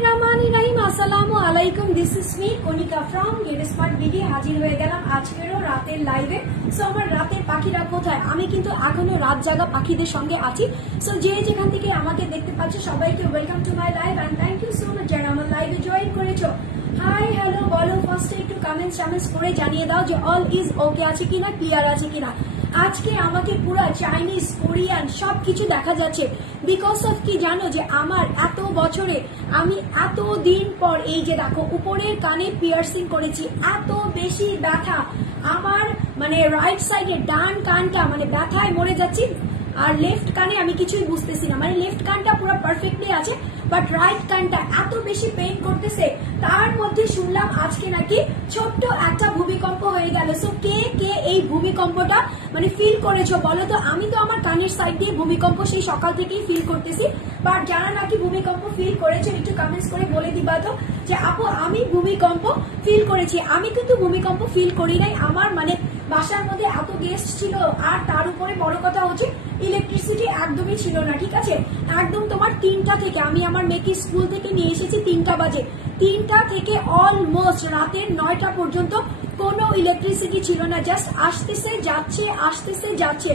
बिस्मिल्लाहिर्रहमानिर्रहीम अस्सलामु आलाइकुम this is me Kanika from Get Smart BD হাজির হয়ে গেলাম আজকেরও রাতের লাইভে। সো আমার রাতের পাখিরা কোথায়? আমি কিন্তু এখনো রাত জাগা পাখিদের সঙ্গে আছি। সো যে যেখান থেকে আমাকে দেখতে পাচ্ছ সবাইকে welcome to my live and thank you so much যারা আমার লাইভে জয়েন করেছো। হাই হ্যালো বলো, ফার্স্টে একটু কমেন্টস করে জানিয়ে দাও যে অল ইজ ওকে আছে কিনা, ক্লিয়ার আছে কিনা। আজকে আমাকে পুরো চাইনিজ কোরিয়ান সবকিছু দেখা যাচ্ছে। বিকজ অফ কি জানো, যে আমার এত বছরে আমি এত দিন পর এই যে দেখো উপরের কানে পিয়ার্সিং করেছি, এত বেশি ব্যথা আমার, মানে রাইট সাইডে ডান কানটা মানে ব্যথায় মরে যাচ্ছি, আর লেফট কানে আমি কিছুই বুঝতেছি না। মানে লেফট কানটা পুরো পারফেক্টলি আছে, বাট রাইট কানটা এত বেশি পেইন করতেছে। তার মধ্যে শুনলাম আজকে নাকি ছোট্ট একটা ভূমিকম্প হয়ে গেল। সো কে কে এই ভূমিকম্পটা মানে ফিল করেছো বলো তো? আমি তো আমার কানের সাইড দিয়ে ভূমিকম্প সেই সকাল থেকেই ফিল করতেছি, বাট যারা নাকি ভূমিকম্প ফিল করেছে একটু কমেন্টস করে বলে দিবা তো যে আপু আমি ভূমিকম্প ফিল করেছি। আমি কিন্তু ভূমিকম্প ফিল করি নাই। আমার মানে বাসার মধ্যে এত গেস্ট ছিল, আর তার উপরে বড় কথা হচ্ছে ইলেকট্রিসিটি একদমই ছিল না, ঠিক আছে। একদম তোমার 3টা থেকে আমি আমার মেয়েকে স্কুল থেকে নিয়ে এসেছি 3টা বাজে, 3টা থেকে অলমোস্ট রাতের 9টা পর্যন্ত কোনো ইলেকট্রিসিটি ছিল না। জাস্ট আসতেছে যাচ্ছে।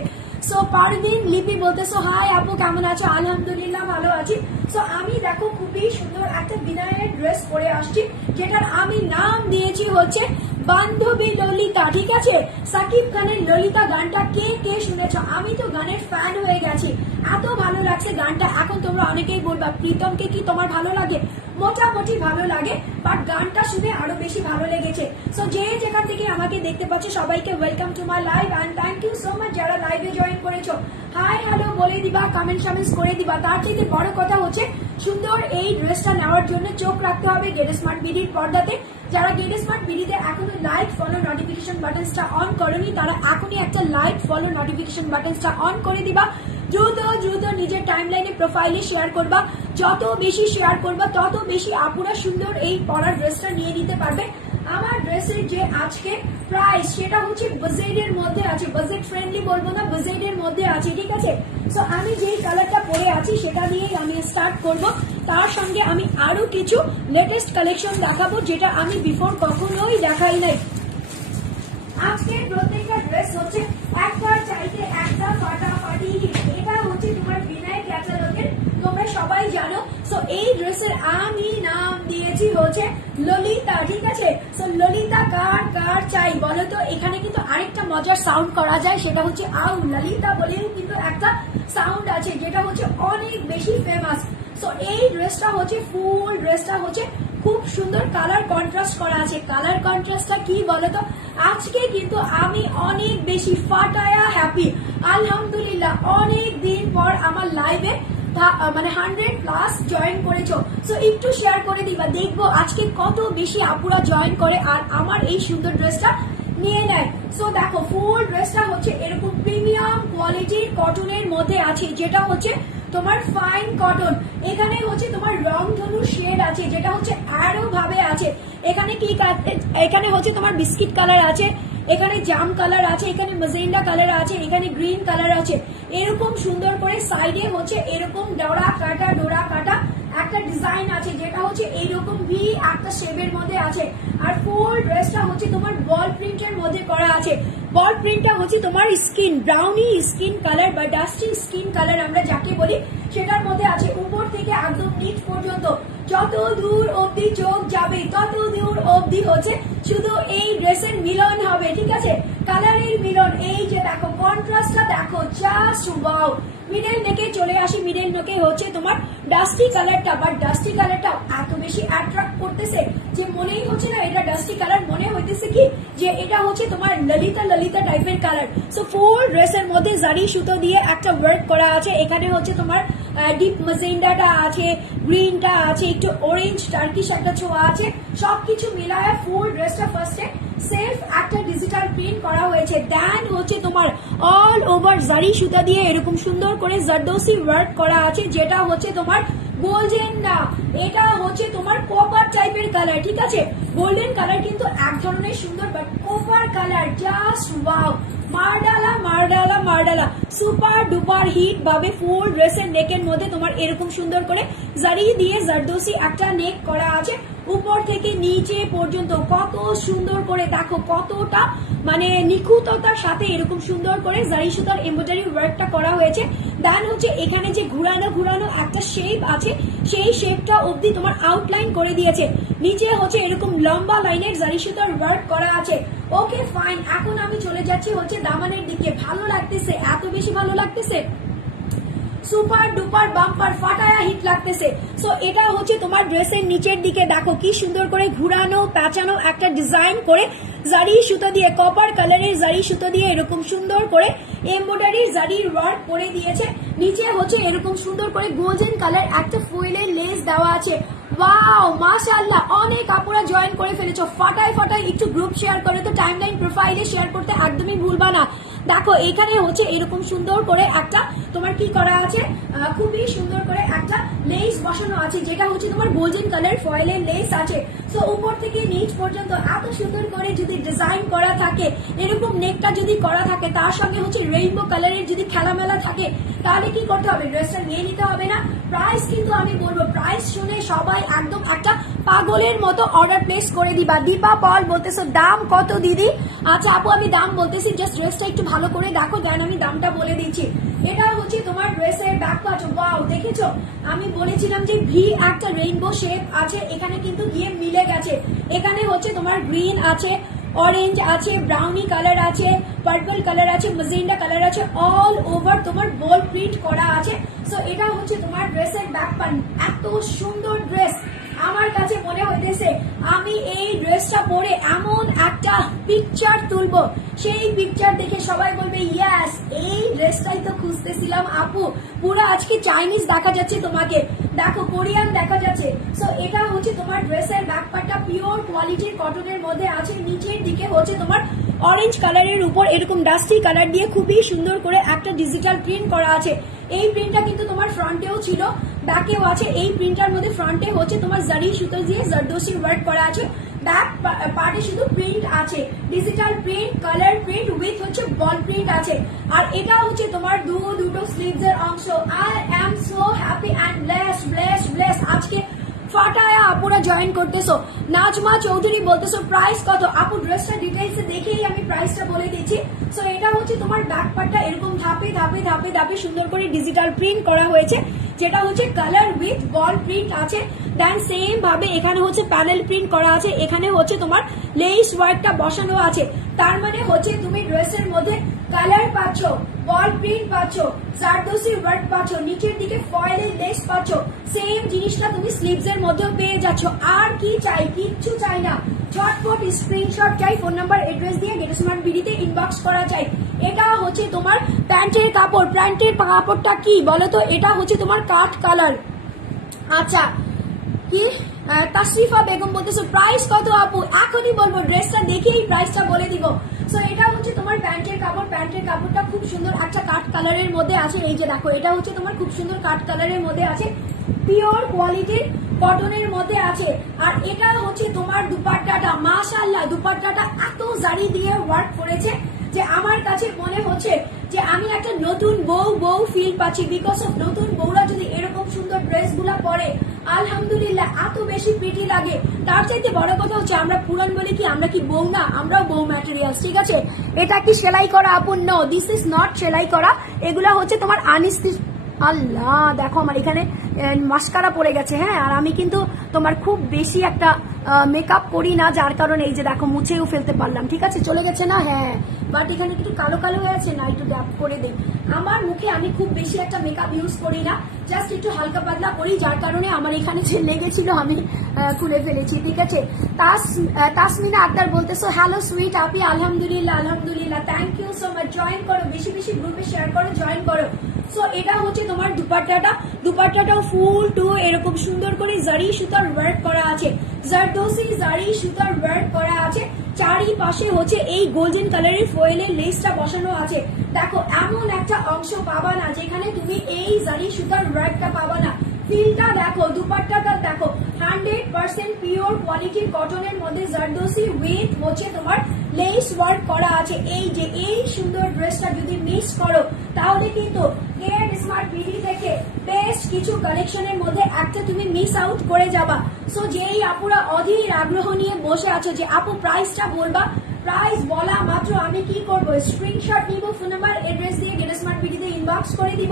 সো পারদিন লিপি বলতেছো হাই আপু কেমন আছো? আলহামদুলিল্লাহ ভালো আছি। সো আমি দেখো খুবই সুন্দর একটা বিনায়ের ড্রেস পরে আসছি, যেটার আমি নাম দিয়েছি হচ্ছে বান্ধবী ললিতা, ঠিক আছে। সাকিব খানের ললিতা গানটা কে কে শুনেছো? আমি তো গানের ফ্যান হয়ে গেছি, এত ভালো লাগছে গানটা। এখন তোমরা অনেকেই বলবা প্রীতমকে কি তোমার ভালো লাগে? মোটামুটি ভালো লাগে, বাট গানটা শুনে আরো বেশি ভালো লেগেছে। সো যে যেখান থেকে আমাকে দেখতে পাচ্ছ সবাইকে welcome to my live and thank you so much যারা লাইভে জয়েন করেছো। হাই হ্যালো বলে দিবা, কমেন্টস করে দিবা। তার থেকে বড় কথা হচ্ছে সুন্দর এই ড্রেসটা নেওয়ার জন্য চোখ রাখতে হবে গেট স্মার্ট বিডির পর্দাতে। যারা গেট স্মার্ট বিডিতে এখনো লাইক ফলো নোটিফিকেশন বাটনসটা অন করনি, তারা এখনই একটা লাইক ফলো নোটিফিকেশন বাটনসটা অন করে দিবা। দ্রুত নিজের টাইমলাইনে প্রোফাইলে শেয়ার করবা। যত বেশি শেয়ার করবা তত বেশি আপুরা সুন্দর এই পরার ড্রেসটা নিয়ে নিতে পারবে। আমার ড্রেসের যে আজকে প্রাইস সেটা হচ্ছে বাজেটের মধ্যে আছে, বাজেট ফ্রেন্ডলি বলবো না, বাজেটের মধ্যে আছে, ঠিক আছে। সো আমি যেই কালারটা পরে আছি সেটা দিয়েই আমি স্টার্ট করব। তার সঙ্গে আমি আরো কিছু লেটেস্ট কালেকশন দেখাবো যেটা আমি বিফোর কখনোই দেখাই নাই। আজকের প্রত্যেকটা ড্রেস হচ্ছে একবার চাইতে একটা ফাটাফাটি। এটা হচ্ছে তোমার বিনায় ক্যাটালগের, তোমরা সবাই জানো। সো এই ড্রেসের আমি নাম দিয়েছি হচ্ছে ললিতা, ঠিক আছে। সো ললিতা কার চাই বলো তো? এখানে কিন্তু আরেকটা মজার সাউন্ড করা যায়, সেটা হচ্ছে আউ ললিতা বলেও কিন্তু একটা সাউন্ড আছে যেটা হচ্ছে অনেক বেশি ফেমাস। সো এই ড্রেসটা হচ্ছে ফুল ড্রেসটা হচ্ছে খুব সুন্দর কালার কন্ট্রাস্ট করা আছে। কালার কন্ট্রাস্টটা কি বলতো? আজকে কিন্তু আমি অনেক বেশি ফাটায়া হ্যাপি, আলহামদুলিল্লাহ। অনেক দিন পর আমার লাইভে মানে 100+ জয়েন করেছো। সো একটু শেয়ার করে দিবা, দেখবো আজকে কত বেশি আপুরা জয়েন করে আর আমার এই সুন্দর ড্রেসটা নিয়ে নেয়। সো দেখো ফুল ড্রেসটা হচ্ছে এরকম প্রিমিয়াম কোয়ালিটির কটনের মধ্যে আছে, যেটা হচ্ছে তোমার ফাইন কটন। এখানে হচ্ছে তোমার রংধনু শেড আছে, যেটা হচ্ছে আরো ভাবে আছে। এখানে কি এখানে হচ্ছে তোমার বিস্কিট কালার আছে, এখানে জাম কালার আছে, এখানে ম্যাজেন্ডা কালার আছে, এখানে গ্রিন কালার আছে। এরকম সুন্দর করে সাইডে হচ্ছে এরকম ডোরা কাটা একটা ডিজাইন আছে, যেটা হচ্ছে এইরকম ভি একটা শেপের মধ্যে আছে। আর ফুল ড্রেসটা হচ্ছে তোমার বল প্রিন্টের মধ্যে করা আছে। বল প্রিন্টটা হচ্ছে তোমার স্কিন ব্রাউনি স্কিন কালার বা ডাস্টি স্কিন কালার আমরা যাকে বলি, সেটার মধ্যে আছে। উপর থেকে একদম নিচ পর্যন্ত যত দূর অবধি চোখ যাবে তত দূর অবধি হচ্ছে শুধু এই ড্রেসের মিলন হবে, ঠিক আছে। কালারের মিলন। এই যে দেখো কন্ট্রাস্টটা দেখো, জাস্ট ওয়াও। মিডল নেকে চলে আসি, মিডল নেকে হচ্ছে তোমার ডাস্টি কালারটা, বাট ডাস্টি কালারটা এত বেশি অ্যাট্রাক্ট করতেছে যে মনেই হচ্ছে না এটা ডাস্টি কালার, মনে হইতেছে কি যে এটা হচ্ছে তোমার ললিতা টাইপের কালার। সো ফুল ড্রেসের মধ্যে জারি সুতো দিয়ে একটা ওয়ার্ক করা আছে। এখানে হচ্ছে তোমার ডিপ ম্যাজেন্ডাটা আছে, গ্রিনটা আছে, একটু অরেঞ্জ টার্কিশ একটা ছোঁয়া আছে। সবকিছু মিলায় ফুল ড্রেসটা ফার্স্টে সেলফ একটা ডিজিটাল প্রিন্ট করা হয়েছে। দেন হচ্ছে তোমার অল ওভার জারি সুতা দিয়ে এরকম সুন্দর করে জারদোসি ওয়ার্ক করা আছে, যেটা হচ্ছে তোমার গোল্ডেন না, এটা হচ্ছে তোমার কপার টাইপের কালার, ঠিক আছে। গোল্ডেন কালার কিন্তু এক ধরনের সুন্দর, but copper colour just wow. মারডালা মার্ডালা মার্ডালা সুপার ডুপার হিট ভাবে ফুল ড্রেসের নেকের মধ্যে তোমার এরকম সুন্দর করে জারি দিয়ে জারদোসি একটা নেক করা আছে। উপর থেকে নিচে পর্যন্ত কত সুন্দর করে দেখো, কতটা মানে নিখুঁততার সাথে এরকম সুন্দর করে জারি সুতার এমব্রয়ডারি ওয়ার্কটা করা হয়েছে। দেন হচ্ছে এখানে যে ঘুরানো ঘুরানো একটা শেপ আছে, সেই শেপটা অবধি তোমার আউটলাইন করে দিয়েছে। নিচে হচ্ছে এরকম লম্বা লাইনের জারি সুতার ওয়ার্ক করা আছে। ওকে ফাইন, এখন আমি চলে যাচ্ছি হচ্ছে দামানের দিকে। ভালো লাগতেছে, এত বেশি ভালো লাগতেছে, সুপার ডুপার বাম্পার ফাটায়া হিট লাগতেছে। সো এটা হচ্ছে তোমার ড্রেসের নিচের দিকে দেখো কি সুন্দর করে ঘুরানো প্যাঁচানো একটা ডিজাইন করে জারি সুতো দিয়ে, কপার কালারের জারি সুতো দিয়ে এরকম সুন্দর করে এমব্রয়ডারি জারির ওয়ার্ক করে দিয়েছে। নিচে হচ্ছে এরকম সুন্দর করে গোল্ডেন কালার একটা ফুলের লেস দেওয়া আছে। ওয়াও মাশাআল্লাহ, অনেক আপুরা জয়েন করে ফেলেছো। ফাটাই ফাটাই একটু গ্রুপ শেয়ার করে তো টাইমলাইন প্রোফাইলে শেয়ার করতে একদমই ভুলবা না। দেখো এখানে হচ্ছে এরকম সুন্দর করে একটা তোমার কি করা আছে, খুবই সুন্দর করে একটা লেস বসানো আছে, যেটা হচ্ছে তোমার গোল্ডেন কালার ফয়েলের লেস আছে। সো উপর থেকে নিচ পর্যন্ত এত সুন্দর করে যদি ডিজাইন করা থাকে, এরকম নেকটা যদি করা থাকে, তার সঙ্গে হচ্ছে রেইনবো কালারের যদি খেলামেলা থাকে, তাহলে কি করতে হবে, ড্রেসটা নিয়ে নিতে হবে না? প্রাইস কিন্তু আমি বলবো, প্রাইস শুনে সবাই একদম একটা পাগলের মতো অর্ডার প্লেস করে দিবা। দীপা পল বলতেছো দাম কত দিদি? আচ্ছা আপু আমি দাম বলতেছি, জাস্ট ড্রেসটা একটু ভালো করে দেখো, দেন আমি দামটা বলে দিচ্ছি। এটা হচ্ছে তোমার ড্রেসের ব্যাক পার্ট। ওয়াও দেখেছো, আমি বলেছিলাম যে ভি একটা রেইনবো শেপ আছে, এখানে কিন্তু গিয়ে মিলে গেছে। এখানে হচ্ছে তোমার গ্রিন আছে, অরেঞ্জ আছে, ব্রাউনি কালার আছে, পার্পল কালার আছে, ম্যাজেন্ডা কালার আছে, অল ওভার তোমার বল প্রিন্ট করা আছে। সো এটা হচ্ছে তোমার ড্রেসের ব্যাক পার্ট। এত সুন্দর ড্রেস, আমার কাছে মনে হইতেছে আমি এই ড্রেসটা পরে এমন একটা পিকচার তুলবো, সেই পিকচার দেখে সবাই বলবে ইয়াস এই ড্রেসটাই তো খুঁজতেছিলাম আপু। পুরো আজকে চাইনিজ দেখা যাচ্ছে তোমাকে, দেখো কোরিয়ান দেখা যাচ্ছে। সো এটা হচ্ছে তোমার ড্রেসের ব্যাক পার্টটা পিওর কোয়ালিটির কটনের মধ্যে আছে। নিচের দিকে হচ্ছে তোমার অরেঞ্জ কালারের উপর এরকম ডাস্টি কালার দিয়ে খুবই সুন্দর করে একটা ডিজিটাল প্রিন্ট করা আছে। এই প্রিন্টটা কিন্তু তোমার ফ্রন্টেও ছিল, ব্যাকেও আছে। এই প্রিন্টার মধ্যে ফ্রন্টে হচ্ছে তোমার জারি সুতো দিয়ে জারদোসির ওয়ার্ক করা আছে, ব্যাক পার্টে শুধু প্রিন্ট আছে, digital print, colour print with হচ্ছে বল প্রিন্ট আছে। আর এটা হচ্ছে তোমার দুটো স্লিভস এর অংশ। I am so happy and blessed আজকে ফাটায়া আপুরা জয়েন করতেছো। নাজমা চৌধুরী বলতেছো প্রাইস কত? আপু ড্রেসটা ডিটেইলসে দেখেই আমি প্রাইসটা বলে দিচ্ছি। সো এটা হচ্ছে তোমার ব্যাক পার্টটা এরকম ধাপে ধাপে ধাপে ধাপে সুন্দর করে ডিজিটাল প্রিন্ট করা হয়েছে, যেটা হচ্ছে কালার উইথ বল প্রিন্ট আছে। দেন সেম ভাবে এখানে হচ্ছে প্যানেল প্রিন্ট করা আছে, এখানে হচ্ছে তোমার লেস ওয়ার্কটা বসানো আছে। তার মানে হচ্ছে তুমি ড্রেসের মধ্যে কালার পাচ্ছ, বল প্রিন্ট পাচ্ছ, জারদোসি ওয়ার্ক পাচ্ছ, নিচের দিকে ফয়েলের লেস পাচ্ছ। সেম জিনিসটা তুমি স্লিভস এর মধ্যেও পেয়ে যাচ্ছ। আর কি চাই? কিচ্ছু চাই না। ঝটপট স্ক্রিনশট চাই, ফোন নাম্বার এড্রেস দিয়ে গেট স্মার্ট বিডিতে ইনবক্স করা চাই। এটা হচ্ছে তোমার প্যান্টের কাপড়। প্যান্টের কাপড়টা কি বলো তো? এটা হচ্ছে তোমার কাঠ কালার। আচ্ছা কি তাশরিফা বেগম বলতেছো প্রাইস কত আপু? এখনই বলবো, ড্রেসটা দেখেই প্রাইসটা বলে দিব। সো এটা হচ্ছে তোমার প্যান্টের কাপড়। প্যান্টের কাপড়টা খুব সুন্দর একটা কাঠ কালারের মধ্যে আছে। এই যে দেখো, এটা হচ্ছে তোমার খুব সুন্দর কাঠ কালারের মধ্যে আছে, পিওর কোয়ালিটির কটনের মধ্যে আছে। আর এটা হচ্ছে তোমার দুপাট্টাটা। মাশাআল্লাহ, দুপাট্টাটা এত জারি দিয়ে ওয়ার্ক করেছে যে আমার কাছে মনে হচ্ছে যে আমি একটা নতুন বউ ফিল পাচ্ছি। বিকজ অফ নতুন বউরা যদি এরকম সুন্দর ড্রেস গুলা পরে, আলহামদুলিল্লাহ এত বেশি প্রিটি লাগে। তার চাইতে বড় কথা হচ্ছে আমরা পুরান বলে কি আমরা কি বউ না? আমরাও বউ ম্যাটেরিয়ালস, ঠিক আছে? এটা কি সেলাই করা আপু? নো, দিস ইজ নট সেলাই করা। এগুলা হচ্ছে তোমার আনস্টিচ। আল্লাহ দেখো আমার এখানে মাস্কারা পড়ে গেছে। হ্যাঁ, আর আমি কিন্তু তোমার খুব বেশি একটা মেকআপ করি না, যার কারণে এই যে দেখো মুছেও ফেলতে পারলাম। ঠিক আছে, চলে গেছে না? হ্যাঁ, বাট এখানে একটু কালো কালো হয়ে আছে না, একটু ড্যাপ করে দেই। আমার মুখে আমি খুব বেশি একটা মেকআপ ইউজ করি না, জাস্ট একটু হালকা পাতলা করি, যার কারণে আমার এখানে যে লেগেছিল আমি খুলে ফেলেছি। ঠিক আছে, তাসমিনা আক্তার বলতেছো হ্যালো সুইট আপি। আলহামদুলিল্লাহ আলহামদুলিল্লাহ, thank you so much. Join করো, বেশি বেশি গ্রুপে শেয়ার করো, জয়েন করো। সো এটা হচ্ছে তোমার দুপাট্টাটা। দুপাট্টাটাও ফুল টু এরকম সুন্দর করে জারি সুতার ওয়ার্ক করা আছে, জারদোসি জারি সুতার ওয়ার্ক করা আছে। চারিপাশে হচ্ছে এই গোল্ডেন কালারের ফয়েলের লেসটা বসানো আছে। দেখো এমন একটা অংশ পাবা না যেখানে তুমি এই জারি সুতার ওয়ার্কটা পাবা না। ফিলটা দেখো, দুপাট্টাটা দেখো, 100% পিওর কোয়ালিটির কটনের মধ্যে জারদোসি উইথ হচ্ছে তোমার লেস ওয়ার্ক করা আছে। এই যে এই সুন্দর ড্রেসটা যদি মিস করো তাহলে কিন্তু গেট স্মার্ট বিডি থেকে বেশ কিছু কালেকশনের মধ্যে একটা তুমি মিস আউট করে যাবা। সো যেই আপুরা অধীর আগ্রহ নিয়ে বসে আছো যে আপু প্রাইসটা বলবা, প্রাইস বলা মাত্র আমি কি করব, স্ক্রিনশট নিব, ফোন নাম্বার এড্রেস দিয়ে গেট স্মার্ট বিডিতে ইনবক্স করে দিব।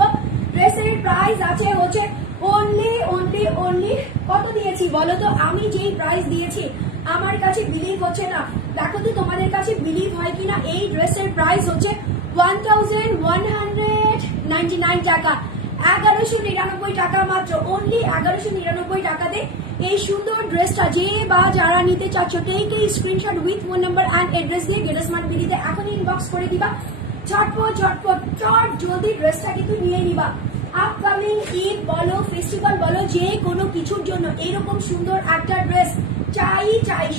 ড্রেসের প্রাইস আছে হচ্ছে অনলি কত দিয়েছি বলো তো? আমি যেই প্রাইস দিয়েছি আমার কাছে বিলিভ হচ্ছে না। দেখো তো তোমাদের কাছে বিলিভ হয় কিনা। এই ড্রেসের প্রাইস হচ্ছে 1199 টাকা, 1199 টাকা মাত্র, অনলি 1199 টাকাতে এই সুন্দর ড্রেসটা যে বা যারা নিতে চাচ্ছ টেক এই screenshot with phone number and address দিয়ে গেট স্মার্ট বিডিতে এখনই ইনবক্স করে দিবা। ঝটপট চট জলদি ড্রেসটা কিন্তু নিয়ে নিবা। আপকামিং ঈদ বলো, ফেস্টিভ্যাল বলো, যে কোনো কিছুর জন্য এরকম সুন্দর একটা ড্রেস চাই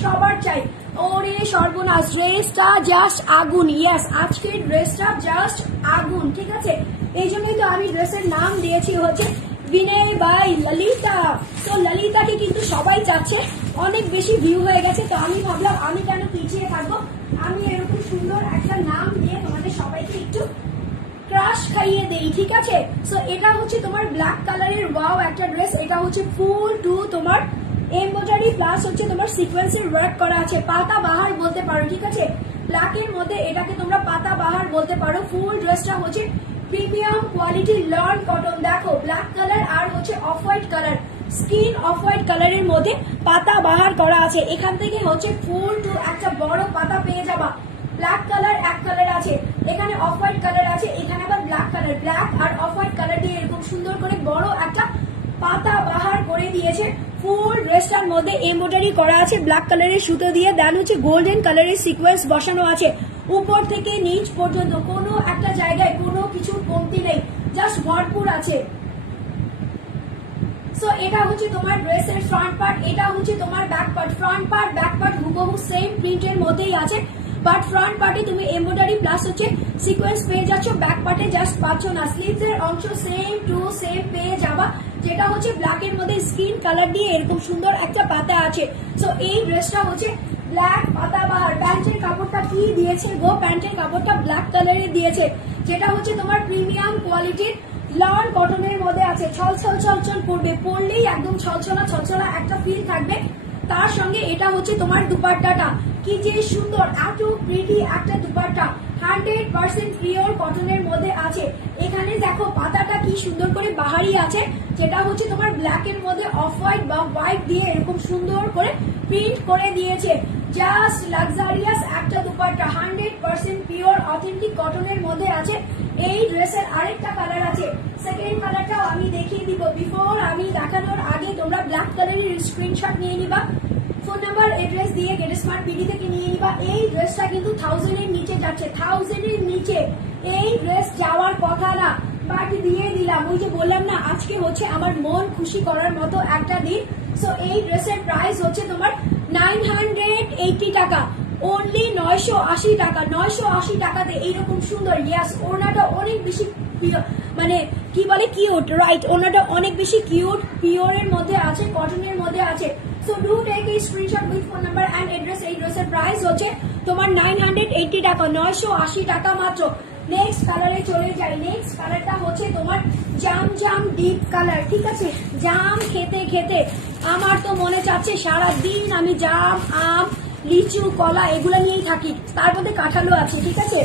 সবার চাই। ওরে সর্বনাশ, ড্রেসটা জাস্ট আগুন। ইয়েস, আজকের ড্রেসটা জাস্ট আগুন, ঠিক আছে? এই জন্যই তো আমি ড্রেসের নাম দিয়েছি হচ্ছে বিনয় বাই ললিতা। তো ললিতাকে কিন্তু সবাই চাচ্ছে, অনেক বেশি ভিউ হয়ে গেছে। তো আমি ভাবলাম আমি কেন পিছিয়ে থাকবো, আমি এরকম সুন্দর একটা নাম দিয়ে তোমাদের সবাইকে একটু ক্রাশ খাইয়ে দেই, ঠিক আছে? সো এটা হচ্ছে তোমার ব্ল্যাক কালারের ওয়াও একটা ড্রেস। এটা হচ্ছে ফুল টু তোমার এমব্রয়ডারি প্লাস হচ্ছে তোমার সিকোয়েন্সের ওয়ার্ক করা আছে, পাতা বাহার বলতে পারো, ঠিক আছে? ব্ল্যাকের মধ্যে এটাকে তোমরা পাতা বাহার বলতে পারো। ফুল ড্রেসটা হচ্ছে প্রিমিয়াম কোয়ালিটি লর্ন কটন। দেখো ব্ল্যাক কালার আর হচ্ছে off white colour, skin off white কালারের মধ্যে পাতা বাহার করা আছে। এখান থেকে হচ্ছে ফুল টু একটা বড় পাতা পেয়ে যাবা। ব্ল্যাক কালার এক কালার আছে, এখানে অফ হোয়াইট কালার আছে, এখানে আবার ব্ল্যাক কালার, ব্ল্যাক আর অফ হোয়াইট কালার দিয়ে এরকম সুন্দর করে বড় একটা পাতা বাহার করে দিয়েছে। ফুল ড্রেসটার মধ্যে এমব্রয়ডারি করা আছে ব্ল্যাক কালারের সুতো দিয়ে, দেন হচ্ছে গোল্ডেন কালারের সিকোয়েন্স বসানো আছে। উপর থেকে নিচ পর্যন্ত কোনো একটা জায়গায় কোনো কিছু কমতি নেই, জাস্ট ভরপুর আছে। সো এটা হচ্ছে তোমার ড্রেসের ফ্রন্ট পার্ট, এটা হচ্ছে তোমার back part. Front part back part হুবহু সেম প্রিন্টের মধ্যেই আছে, বাট ফ্রন্ট পার্টে তুমি এমব্রয়ডারি প্লাস হচ্ছে সিকোয়েন্স পেয়ে যাচ্ছ, ব্যাক পার্টে জাস্ট পাচ্ছ না। স্লিভস এর অংশ সেম টু সেম পেয়ে যাবা, যেটা হচ্ছে ব্ল্যাকের মধ্যে স্কিন কালার দিয়ে এরকম সুন্দর একটা পাতা আছে। সো এই ড্রেসটা হচ্ছে ব্ল্যাক পাতাবাহার। প্যান্টের কাপড়টা কি দিয়েছে গো? প্যান্টের কাপড়টা ব্ল্যাক কালারের দিয়েছে, যেটা হচ্ছে তোমার প্রিমিয়াম কোয়ালিটির লর্ন কটনের মধ্যে আছে। ছলছল করবে, পরলেই একদম ছলছলা একটা ফিল থাকবে। তার সঙ্গে এটা হচ্ছে তোমার দুপাট্টাটা, কি যে সুন্দর, এত প্রিটি একটা দুপাট্টা, 100% পিওর কটনের মধ্যে আছে। এখানে দেখো পাতাটা কি সুন্দর করে বাহারি আছে, যেটা হচ্ছে তোমার ব্ল্যাকের মধ্যে অফ হোয়াইট বা হোয়াইট দিয়ে এরকম সুন্দর করে প্রিন্ট করে দিয়েছে। জাস্ট লাক্সারিয়াস একটা দুপাট্টা, 100% পিওর অথেন্টিক কটনের মধ্যে আছে। এই ড্রেসের আরেকটা কালার আছে, সেকেন্ড কালারটাও আমি দেখিয়ে দিব। বিফোর আমি দেখানোর আগে তোমরা ব্ল্যাক কালারের স্ক্রিনশট নিয়ে নিবা, ফোন নাম্বার এড্রেস দিয়ে গেট স্মার্ট বিডি থেকে নিয়ে নিবা। এই ড্রেসটা কিন্তু 1000 এর নিচে যাচ্ছে, 1000 এর নিচে এই ড্রেস যাওয়ার কথা না, বাট দিয়ে দিলাম। ওই যে বললাম না, আজকে হচ্ছে আমার মন খুশি করার মতো একটা দিন। সো এই ড্রেসের প্রাইস হচ্ছে তোমার 980 টাকা, অনলি 980 টাকা। 980 টাকাতে এইরকম সুন্দর, ইয়াস, ওনাটা অনেক বেশি মানে কি বলে কিউট, রাইট? ওনাটা অনেক বেশি কিউট, পিওরের মধ্যে আছে, কটনের মধ্যে আছে। সো ডু টেক এই screenshot with phone number and address. এই ড্রেসের প্রাইস হচ্ছে তোমার 980 টাকা, 980 টাকা মাত্র। নেক্সট কালারে চলে যাই। নেক্সট কালারটা হচ্ছে তোমার জাম ডিপ কালার, ঠিক আছে? জাম খেতে খেতে আমার তো মনে চাচ্ছে সারাদিন আমি জাম, আম, লিচু, কলা এগুলো নিয়েই থাকি। তার মধ্যে কাঁঠালও আছে, ঠিক আছে?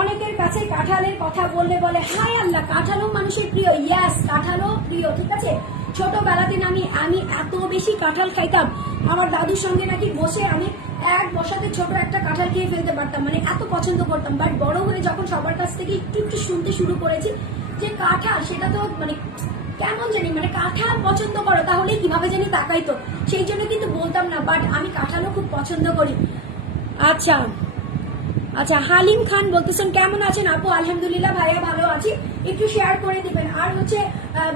অনেকের কাছে কাঁঠালের কথা বললে বলে হায় আল্লাহ, কাঁঠালও মানুষের প্রিয়। ইয়াস, কাঁঠালও প্রিয়, ঠিক আছে? ছোটবেলাতে আমি এত বেশি কাঁঠাল খাইতাম, আমার দাদুর সঙ্গে নাকি বসে আমি এক বসাতে ছোট একটা কাঁঠাল খেয়ে ফেলতে পারতাম, মানে এত পছন্দ করতাম। বাট বড় হয়ে যখন সবার কাছ থেকে একটু শুনতে শুরু করেছি যে কাঁঠাল, সেটা তো মানে কেমন জানি, মানে কাঁঠাল পছন্দ করো তাহলে কিভাবে জানি তাকাইতো, সেই জন্য কিন্তু বলতাম না। বাট আমি কাঁঠালও খুব পছন্দ করি। আচ্ছা, হালিম খান বলতেছেন কেমন আছেন আপু? আলহামদুলিল্লাহ ভাইয়া ভালো আছি। একটু শেয়ার করে দিবেন। আর হচ্ছে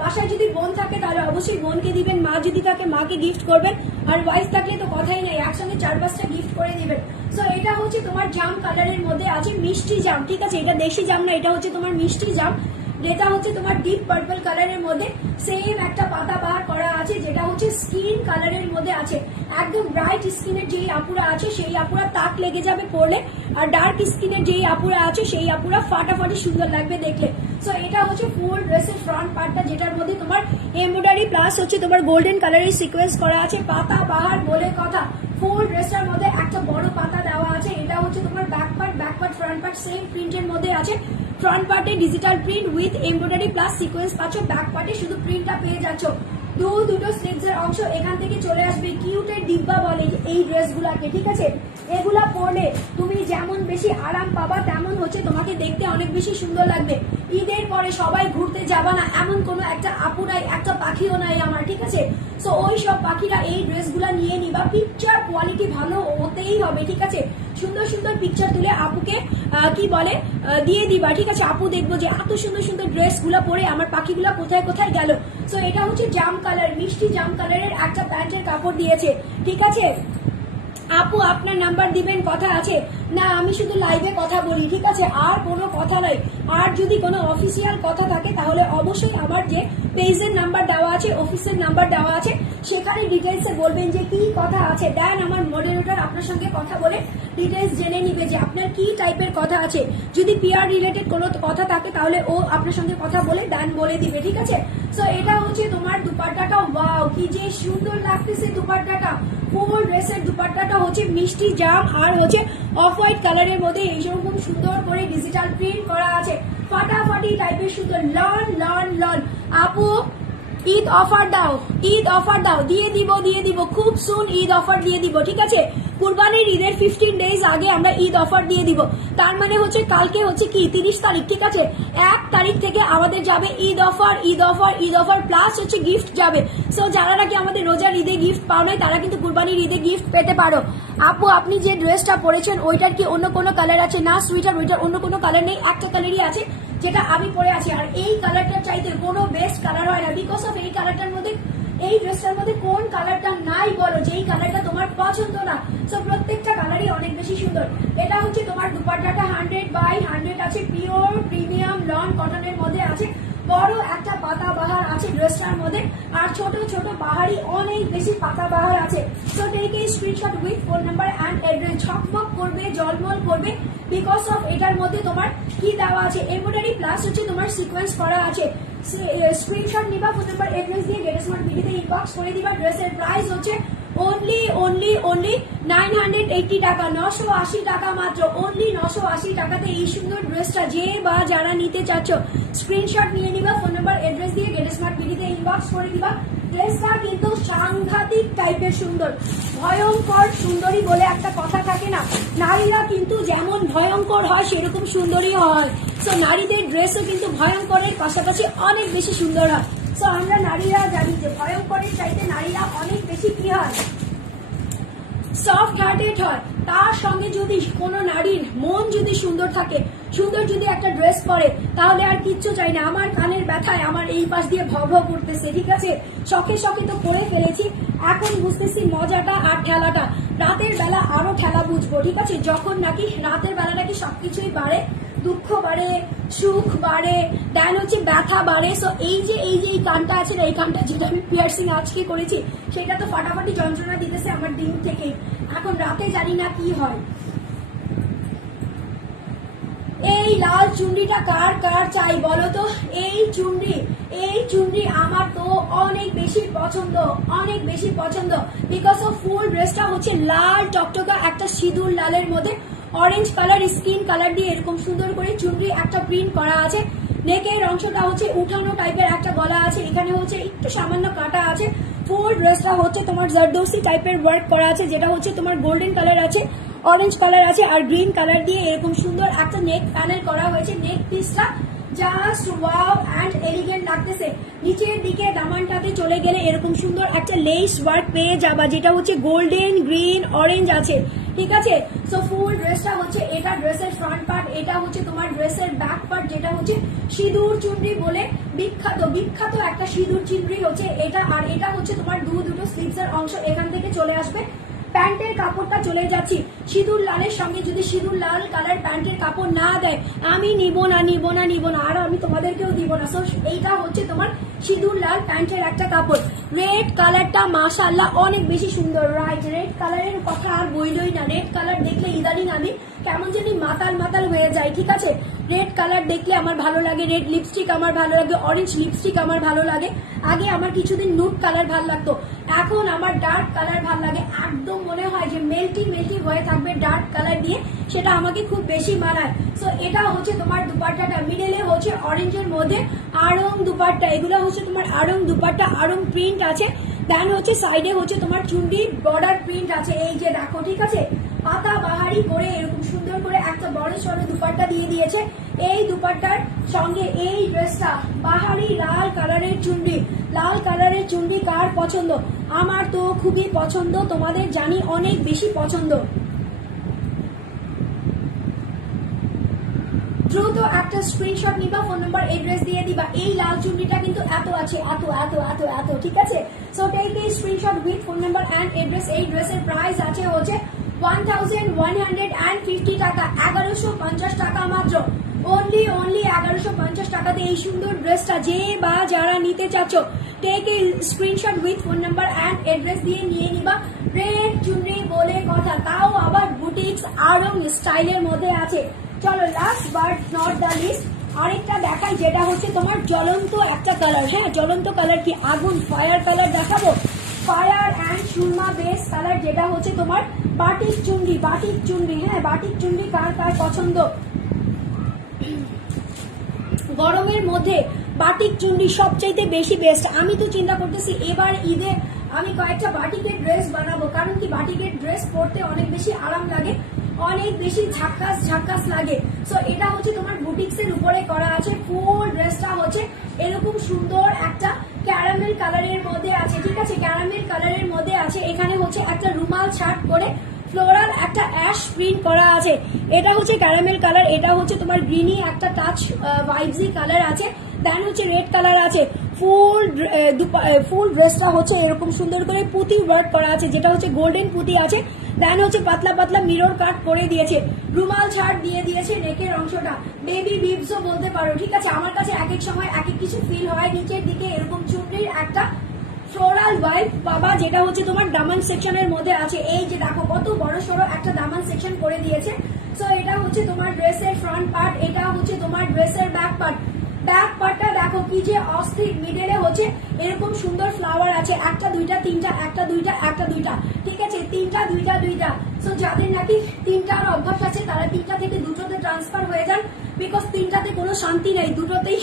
বাসায় যদি বোন থাকে তাহলে অবশ্যই বোনকে দিবেন, মা যদি থাকে মাকে গিফট করবেন, আর ওয়াইফ থাকলে তো কথাই নেই, একসঙ্গে 4-5টা গিফট করে দিবেন। সো এটা হচ্ছে তোমার জাম কালারের মধ্যে আছে, মিষ্টি জাম, ঠিক আছে? এটা দেশি জাম না, এটা হচ্ছে তোমার মিষ্টি জাম। যেটা হচ্ছে তোমার ডিপ পার্পল কালারের মধ্যে সেম একটা পাতাবাহার করা আছে, যেটা হচ্ছে স্কিন কালারের মধ্যে আছে। একদম ব্রাইট স্কিনের যেই আপুরা আছে সেই আপুরা তাক লেগে যাবে পরলে, আর ডার্ক স্কিনের যেই আপুরা আছে সেই আপুরা ফাটাফাটি সুন্দর লাগবে দেখলে। সো এটা হচ্ছে ফুল ড্রেসের ফ্রন্ট পার্টটা, যেটার মধ্যে তোমার এমব্রয়ডারি প্লাস হচ্ছে তোমার গোল্ডেন কালারের সিকোয়েন্স করা আছে। পাতা বাহার বলে কথা, ফুল ড্রেসটার মধ্যে একটা বড় পাতা দেওয়া আছে। এটা হচ্ছে তোমার back part front part same প্রিন্টের মধ্যে আছে। ফ্রন্ট পার্টে digital print with embroidery plus sequence পাচ্ছ, ব্যাক পার্টে শুধু প্রিন্টটা পেয়ে যাচ্ছ। দুটো স্লিভস এর অংশ এখান থেকে চলে আসবে। কিউটের ডিব্বা বলে এই ড্রেসগুলাকে, ঠিক আছে? এগুলা পরলে তুমি যেমন বেশি আরাম পাবা তেমন হচ্ছে তোমাকে দেখতে অনেক বেশি সুন্দর লাগবে। ঈদের পরে সবাই ঘুরতে যাবা না এমন কোনো একটা আপু নাই, একটা পাখিও নাই আমার, ঠিক আছে? সো ওই সব পাখিরা এই ড্রেসগুলা নিয়ে নিবা। পিকচার কোয়ালিটি ভালো হতেই হবে, ঠিক আছে? সুন্দর সুন্দর পিকচার তুলে আপুকে কি বলে দিয়ে দিবা, ঠিক আছে? আপু দেখবো যে এত সুন্দর সুন্দর ড্রেসগুলা পরে আমার পাখিগুলা কোথায় কোথায় গেল। সো এটা হচ্ছে জাম কালার, মিষ্টি জাম কালারের একটা প্যান্টের কাপড় দিয়েছে, ঠিক আছে? আপু আপনার নাম্বার দিবেন, কথা আছে না? আমি শুধু লাইভে কথা বলি, ঠিক আছে? আর কোনো কথা নাই। আর যদি কোনো অফিসিয়াল কথা থাকে তাহলে অবশ্যই আমার যে পেজের নাম্বার দেওয়া আছে, অফিসের নাম্বার দেওয়া আছে, সেখানে ডিটেলসে বলবেন যে কি কথা আছে। দেন আমার মডারেটর আপনার সঙ্গে কথা বলে ডিটেলস জেনে নিবে যে আপনার কি টাইপের কথা আছে। যদি পিআর রিলেটেড কোনো কথা থাকে তাহলে ও আপনার সঙ্গে কথা বলে দেন বলে দিবে, ঠিক আছে? সো এটা হচ্ছে তোমার দুপাট্টাটা। ওয়াও, কি যে সুন্দর লাগতেছে দুপাট্টাটা। ফুল ড্রেসের দুপাট্টাটা হচ্ছে মিষ্টি জাম আর হচ্ছে অফ হোয়াইট কালারের মধ্যে এইরকম সুন্দর করে ডিজিটাল প্রিন্ট করা আছে। ফাটাফাটি টাইপের সুন্দর লন লন লন। আপু ঈদ অফার দাও, ঈদ অফার দাও, দিয়ে দিব খুব সুন ঈদ অফার দিয়ে দিব, ঠিক আছে? কুরবানির ঈদের 15 ডেজ আগে আমরা ঈদ অফার দিয়ে দিব। তার মানে হচ্ছে কালকে হচ্ছে কি 30 তারিখ, ঠিক আছে? 1 তারিখ থেকে আমাদের যাবে Eid offer, Eid offer, Eid offer plus হচ্ছে গিফট যাবে। সো যারা নাকি আমাদের রোজার ঈদে গিফট পাও নাই তারা কিন্তু কুরবানির ঈদে গিফট পেতে পারো। আপু আপনি যে ড্রেসটা পরেছেন ওইটার কি অন্য কোনো কালার আছে? না সুইটার, ওইটার অন্য কোনো কালার নেই, একটা কালারই আছে যেটা আমি পরে আছি। আর এই কালারটার চাইতে কোনো বেস্ট কালার হয় না, বিকজ অফ এই কালারটার মধ্যে, এই ড্রেসটার মধ্যে কোন কালারটা নাই বলো যেই কালারটা তোমার পছন্দ না? সো প্রত্যেকটা কালারই অনেক বেশি সুন্দর। এটা হচ্ছে তোমার দুপাট্টাটা 100/100 আছে, পিওর প্রিমিয়াম লন কটনের মধ্যে আছে। বড় একটা পাতা বাহার আছে ড্রেসটার মধ্যে, আর ছোট ছোট বাহারি অনেক বেশি পাতা বাহার আছে। So take a screenshot with phone number and address. ঝকমক করবে, জলমল করবে, বিকজ অফ এটার মধ্যে তোমার কি দেওয়া আছে, এমব্রয়ডারি প্লাস হচ্ছে তোমার সিকোয়েন্স করা আছে। স্ক্রিনশট নিবা, ফোন নাম্বার অ্যাড্রেস দিয়ে গেট স্মার্ট ভিডিওতে ইনবক্স করে দিবা। ড্রেসের প্রাইস হচ্ছে only 980 টাকা, 980 টাকা মাত্র, only 980 টাকাতে এই সুন্দর ড্রেসটা যে বা যারা নিতে চাচ্ছ স্ক্রিনশট নিয়ে নিবা, ফোন নাম্বার অ্যাড্রেস দিয়ে গেট স্মার্ট ভিডিওতে ইনবক্স করে দিবা। ড্রেসটা কিন্তু সাংঘাতিক টাইপের সুন্দর, ভয়ঙ্কর সুন্দরী বলে একটা কথা থাকে না? নারীরা কিন্তু যেমন ভয়ঙ্কর হয় সেরকম সুন্দরী হয়। সো নারীদের ড্রেসও কিন্তু ভয়ঙ্করের পাশাপাশি অনেক বেশি সুন্দর হয়। সো আমরা নারীরা জানি যে ভয়ঙ্করের চাইতে নারীরা অনেক বেশি কি হয়, সফট হার্টেড হয়। তার সঙ্গে যদি কোনো নারীর মন যদি সুন্দর থাকে, সুন্দর যদি একটা ড্রেস পরে, তাহলে আর কিচ্ছু চাই না। আমার কানের ব্যথায় আমার এই পাশ দিয়ে ভ ভ করতেছে, ঠিক আছে? শখে শখে তো পরে ফেলেছি, এখন বুঝতেছি মজাটা আর ঠেলাটা। রাতের বেলা আরো ঠেলা বুঝবো, ঠিক আছে? যখন নাকি রাতের বেলা নাকি সবকিছুই বাড়ে, দুঃখ বাড়ে, সুখ বাড়ে, দেন হচ্ছে ব্যথা বাড়ে। সো এই যে এই কানটা আছে না, এই কানটা যেটা আমি পিয়ার্সিং আজকে করেছি সেটা তো ফাটাফাটি যন্ত্রণা দিতেছে আমার দিন থেকেই। এখন রাতে জানি না কি হয়। এই লাল চুন্ডিটা কার কার চাই বলো তো? এই চুন্ডি আমার তো অনেক বেশি পছন্দ, অনেক বেশি পছন্দ, বিকজ অফ ফুল ড্রেসটা হচ্ছে লাল টকটকা একটা সিঁদুর লালের মধ্যে অরেঞ্জ কালার স্কিন কালার দিয়ে এরকম সুন্দর করে চুনরি একটা প্রিন্ট করা আছে। নেকের অংশটা হচ্ছে উঠানো টাইপের একটা গলা আছে, এখানে হচ্ছে একটু সামান্য কাটা আছে। ফুল ড্রেসটা হচ্ছে তোমার জারদৌসি টাইপের ওয়ার্ক করা আছে, যেটা হচ্ছে তোমার গোল্ডেন কালার আছে, অরেঞ্জ কালার আছে আর গ্রিন কালার দিয়ে এরকম সুন্দর একটা নেক প্যানেল করা হয়েছে। নেক পিসটা জাস্ট ওয়াও অ্যান্ড এলিগেন্ট লাগতেছে। নিচের দিকে দামানটাতে চলে গেলে এরকম সুন্দর একটা লেস ওয়ার্ক পেয়ে যাবা, যেটা হচ্ছে গোল্ডেন, গ্রিন, অরেঞ্জ আছে, ঠিক আছে? সো ফুল ড্রেসটা হচ্ছে এটা ড্রেসের ফ্রন্ট পার্ট, এটা হচ্ছে তোমার ড্রেসের ব্যাক পার্ট, যেটা হচ্ছে সিঁদুর চুনরি বলে বিখ্যাত একটা সিঁদুর চুনরি হচ্ছে এটা। আর এটা হচ্ছে তোমার দুটো স্লিভসের অংশ এখান থেকে চলে আসবে। প্যান্টের কাপড়টা চলে যাচ্ছি সিঁদুর লালের সঙ্গে। যদি সিঁদুর লাল কালার প্যান্টের কাপড় না দেয় আমি নিব না আর আমি তোমাদেরকেও দিব না। সো এইটা হচ্ছে তোমার সিঁদুর লাল প্যান্টের একটা কাপড়। রেড কালারটা মাশাআল্লাহ অনেক বেশি সুন্দর, রাইট? রেড কালারের কথা আর বইলই না। রেড কালার দেখলে ইদানিং আমি কেমন জানি মাতাল হয়ে যায়, ঠিক আছে? রেড কালার দেখলে আমার ভালো লাগে, রেড লিপস্টিক আমার ভালো লাগে, অরেঞ্জ লিপস্টিক আমার ভালো লাগে। আগে আমার কিছুদিন নুড কালার ভালো লাগতো, এখন আমার ডার্ক কালার ভালো লাগে। একদম মনে হয় যে মেল্টি হয়ে থাকবে ডার্ক কালার দিয়ে, সেটা আমাকে খুব বেশি মানায়। সো এটা হচ্ছে তোমার দুপাট্টাটা, মিডলে হচ্ছে অরেঞ্জের মধ্যে আড়ং দুপাট্টা। এগুলো হচ্ছে তোমার আড়ং দুপাট্টা, আড়ং প্রিন্ট আছে। দেন হচ্ছে সাইডে হচ্ছে তোমার চুন্ডি বর্ডার প্রিন্ট আছে, এই যে দেখো, ঠিক আছে? পাতা বাহারি করে এরকম সুন্দর করে একটা বড় সড়ো দুপাট্টা দিয়ে দিয়েছে। এই দুপাট্টার সঙ্গে এই ড্রেসটা বাহারি লাল কালারের চুন্ডি। লাল কালারের চুন্ডি কার পছন্দ? আমার তো খুবই পছন্দ, তোমাদের জানি অনেক বেশি পছন্দ। দ্রুত একটা স্ক্রিনশট নিবা, ফোন নাম্বার এড্রেস দিয়ে দিবা। এই লাল চুন্ডিটা কিন্তু এত আছে, এত, ঠিক আছে? সো টেক এই screenshot with phone number and address. এই ড্রেসের প্রাইস আছে হচ্ছে 1150 টাকা, 1150 টাকা মাত্র। অনলি 1150 টাকাতে এই সুন্দর ড্রেসটা যে বা যারা নিতে চাচ্ছ টেক এই screenshot with phone number and address দিয়ে নিয়ে নিবা। রেড চুন্ডি বলে কথা, তাও আবার বুটিক্স আরং স্টাইলের মধ্যে আছে। চলো last but not the least আরেকটা দেখাই, যেটা হচ্ছে তোমার জ্বলন্ত একটা কালার। হ্যাঁ, জ্বলন্ত কালার কি আগুন, ফায়ার কালার দেখাবো। Fire and Surma base colour, যেটা হচ্ছে তোমার বাটিক চুন্ডি। হ্যাঁ, বাটিক চুন্ডি কার পছন্দ? গরমের মধ্যে বাটিক চুন্ডি সবচাইতে বেশি বেস্ট। আমি তো চিন্তা করতেছি এবার ঈদে আমি কয়েকটা বাটিকের ড্রেস বানাবো, কারণ কি বাটিকের ড্রেস পরতে অনেক বেশি আরাম লাগে, অনেক বেশি ঝাক্কাস লাগে। সো এটা হচ্ছে তোমার বুটিক্স এর উপরে করা আছে। ফুল ড্রেসটা হচ্ছে এরকম সুন্দর একটা ক্যারামেল কালারের মধ্যে আছে, ঠিক আছে? ক্যারামেল কালারের মধ্যে আছে। এখানে হচ্ছে একটা রুমাল শার্ট করে ফ্লোরাল একটা অ্যাশ প্রিন্ট করা আছে। এটা হচ্ছে ক্যারামেল কালার, এটা হচ্ছে তোমার গ্রিনি একটা টাচ ভাইবসি কালার আছে। দেন হচ্ছে রেড কালার আছে। ফুল ড্রেসটা হচ্ছে এরকম সুন্দর করে পুঁতি ওয়ার্ক করা আছে, যেটা হচ্ছে গোল্ডেন পুঁতি আছে। দেন হচ্ছে পাতলা মিরর কাট করে দিয়েছে, রুমাল ছাড় দিয়ে দিয়েছে নেকের অংশটা, বেবি বিবসও বলতে পারো, ঠিক আছে? আমার কাছে এক এক সময় এক এক কিছু ফিল হয়। নিচের দিকে এরকম চুন্ডির একটা ফ্লোরাল ভাইব বাবা, যেটা হচ্ছে তোমার দামান সেকশনের মধ্যে আছে। এই যে দেখো কত বড় সড়ো একটা দামান সেকশন করে দিয়েছে। সো এটা হচ্ছে তোমার ড্রেসের ফ্রন্ট পার্ট, এটা হচ্ছে তোমার ড্রেসের ব্যাক পার্ট। ব্যাক পার্টটা দেখো কি যে অস্থির, মিডলে হচ্ছে এরকম সুন্দর ফ্লাওয়ার আছে, একটা দুইটা তিনটা, একটা দুইটা, ঠিক আছে? তিনটা দুইটা। সো যাদের নাকি তিনটার অভ্যাস আছে তারা তিনটা থেকে দুটোতে ট্রান্সফার হয়ে যান, বিকজ তিনটাতে কোনো শান্তি নেই, দুটোতেই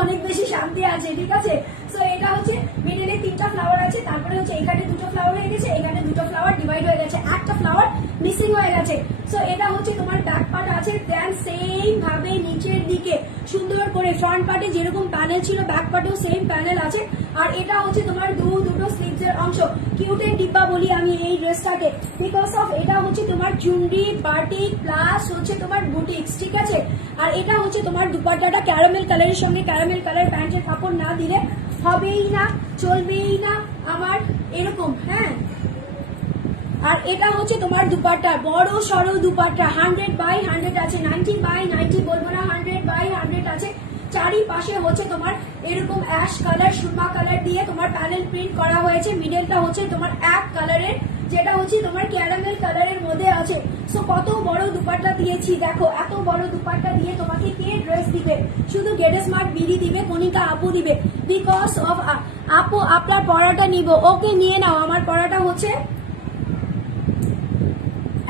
অনেক বেশি শান্তি আছে, ঠিক আছে? সো এটা হচ্ছে মিডলে তিনটা ফ্লাওয়ার আছে, তারপরে হচ্ছে এখানে দুটো ফ্লাওয়ার হয়ে গেছে, এখানে দুটো ফ্লাওয়ার ডিভাইড হয়ে গেছে, একটা ফ্লাওয়ার মিসিং হয়ে গেছে। সো এটা হচ্ছে তোমার ব্যাক পার্ট আছে। দেন সেম ভাবে নিচের দিকে সুন্দর করে ফ্রন্ট পার্টে যেরকম প্যানেল ছিল ব্যাক পার্টেও সেম প্যানেল আছে। আর এটা হচ্ছে তোমার দুটো স্লিভস এর অংশ। কিউটের ডিব্বা বলি আমি এই ড্রেসটাকে, বিকজ অফ এটা হচ্ছে তোমার চুন্ডি বাটিক প্লাস হচ্ছে তোমার বুটিক্স, ঠিক আছে? আর এটা হচ্ছে তোমার দুপাট্টাটা ক্যারামেল কালারের সঙ্গে ক্যারামেল কালার প্যান্টের কাপড় না দিলে হবেই না, চলবেই না আমার এরকম। হ্যাঁ, আর এটা হচ্ছে তোমার দুপাট্টা, বড় সড়ো দুপাট্টা, 100/100 আছে, 90/90 বলবো না, 100/100 আছে। চারিপাশে হচ্ছে তোমার এরকম অ্যাশ কালার সুরমা কালার দিয়ে তোমার প্যানেল প্রিন্ট করা হয়েছে। মিডলটা হচ্ছে তোমার এক কালারের, যেটা হচ্ছে তোমার ক্যারামেল কালারের মধ্যে আছে। সো কত বড় দুপাট্টা দিয়েছি দেখো, এত বড় দুপাট্টা দিয়ে তোমাকে কে ড্রেস দিবে? শুধু গেট স্মার্ট বিডি দিবে, কণিকা আপু দিবে, বিকজ অফ আপু আপনার পড়াটা নিব। ওকে নিয়ে নাও, আমার পড়াটা হচ্ছে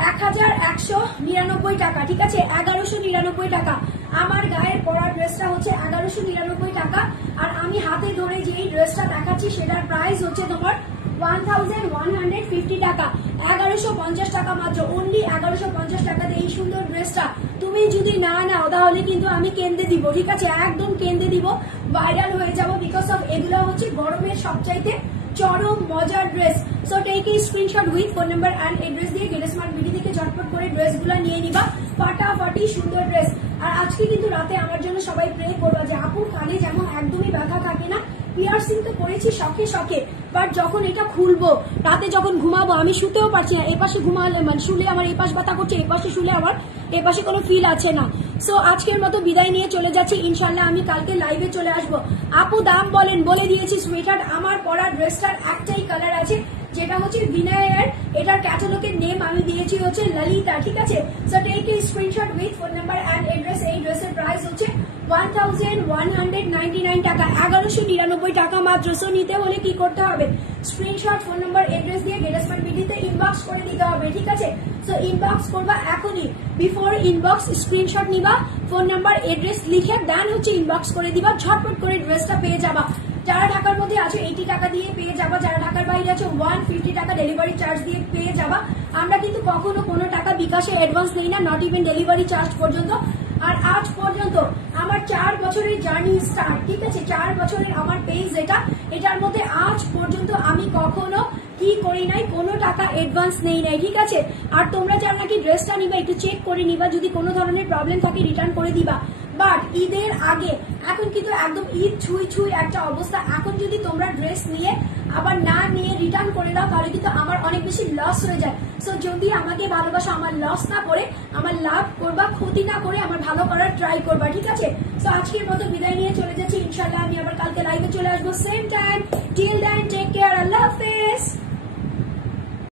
1199 টাকা, ঠিক আছে? 1199 টাকা। আমার গায়ের পরা ড্রেসটা হচ্ছে 1199 টাকা। আর আমি হাতে ধরে যেই ড্রেসটা দেখাচ্ছি সেটার প্রাইস হচ্ছে তোমার 1150 টাকা, 1150 টাকা মাত্র। অনলি 1150 টাকাতে এই সুন্দর ড্রেসটা তুমি যদি না নাও তাহলে কিন্তু আমি কেন্দ্রে দিব, ঠিক আছে? একদম কেন্দ্রে দিব, ভাইরাল হয়ে যাবো, বিকজ অফ এগুলো হচ্ছে গরমের সবচাইতে চরম মজার dress. So take a screenshot with phone number and address দিয়ে গেট স্মার্ট বিডি থেকে ঝটপট করে ড্রেসগুলো নিয়ে নিবা, ফাটাফাটি সুন্দর ড্রেস। আর আজকে কিন্তু রাতে আমার জন্য সবাই প্রে করবা যে আপুর কানে যেমন একদমই ব্যথা থাকে না, পিয়ার্সিং তো করেছি শখে শখে, বাট যখন এটা খুলবো, রাতে যখন ঘুমাবো আমি শুতেও পারছি না। এপাশে ঘুমালে মানে শুলে আমার এপাশ ব্যথা করছে, এপাশে শুলে আমার এপাশে কোনো ফিল আছে না। সো আজকের মতো বিদায় নিয়ে চলে যাচ্ছি, ইনশাল্লাহ আমি কালকে লাইভে চলে আসবো। আপু দাম বলেন, বলে দিয়েছি। সুইটার আমার পরা ড্রেসটার একটাই কালার আছে, যেটা হচ্ছে বিনয়ের। এটার ক্যাটালগের নেম আমি দিয়েছি হচ্ছে ললিতা, ঠিক আছে। So take a screenshot with phone number and address. এই ড্রেসের প্রাইস হচ্ছে 1199 টাকা, 1199 টাকা মাত্র। সো নিতে হলে কি করতে হবে, স্ক্রিনশট, ফোন নাম্বার, এড্রেস দিয়ে গেট স্মার্ট বিডিতে ইনবক্স করে দিতে হবে, ঠিক আছে। সো ইনবক্স করবা এখনই, বিফোর ইনবক্স স্ক্রিনশট নিবা, ফোন নাম্বার এড্রেস লিখে দেন হচ্ছে ইনবক্স করে দিবা, ঝটপট করে ড্রেসটা পেয়ে যাবা। যারা ঢাকার মধ্যে আছে 80 টাকা দিয়ে পেয়ে যাবা, যারা ঢাকার বাইরে আছে 150 টাকা ডেলিভারি চার্জ দিয়ে পেয়ে যাবা। আমরা কিন্তু কখনো কোনো টাকা বিকাশে অ্যাডভান্স নেই না, নট ইভেন ডেলিভারি চার্জ পর্যন্ত। আর আজ পর্যন্ত আমার 4 বছরের জার্নি স্টার্ট, ঠিক আছে। 4 বছরের আমার পেজ এটা, এটার মধ্যে আজ পর্যন্ত আমি কখনো কি করি নাই, কোনো টাকা অ্যাডভান্স নেই নাই, ঠিক আছে। আর তোমরা যারা নাকি ড্রেসটা নিবা একটু চেক করে নিবা, যদি কোনো ধরনের প্রবলেম থাকে রিটার্ন করে দিবা। বাট ঈদের আগে, এখন কিন্তু একদম ঈদ ছুঁই ছুঁই একটা অবস্থা, এখন যদি তোমরা ড্রেস নিয়ে আবার না নিয়ে রিটার্ন করে দাও তাহলে কিন্তু আমার অনেক বেশি লস হয়ে যায়। সো যদি আমাকে ভালোবাসা, আমার লস না করে, আমার লাভ করবা, ক্ষতি না করে আমার ভালো করার ট্রাই করবা, ঠিক আছে। সো আজকের মতো বিদায় নিয়ে চলে যাচ্ছি, ইনশাল্লাহ আমি আবার কালকে লাইভে চলে আসবো same time. Till then take care, আল্লাহ হাফেজ।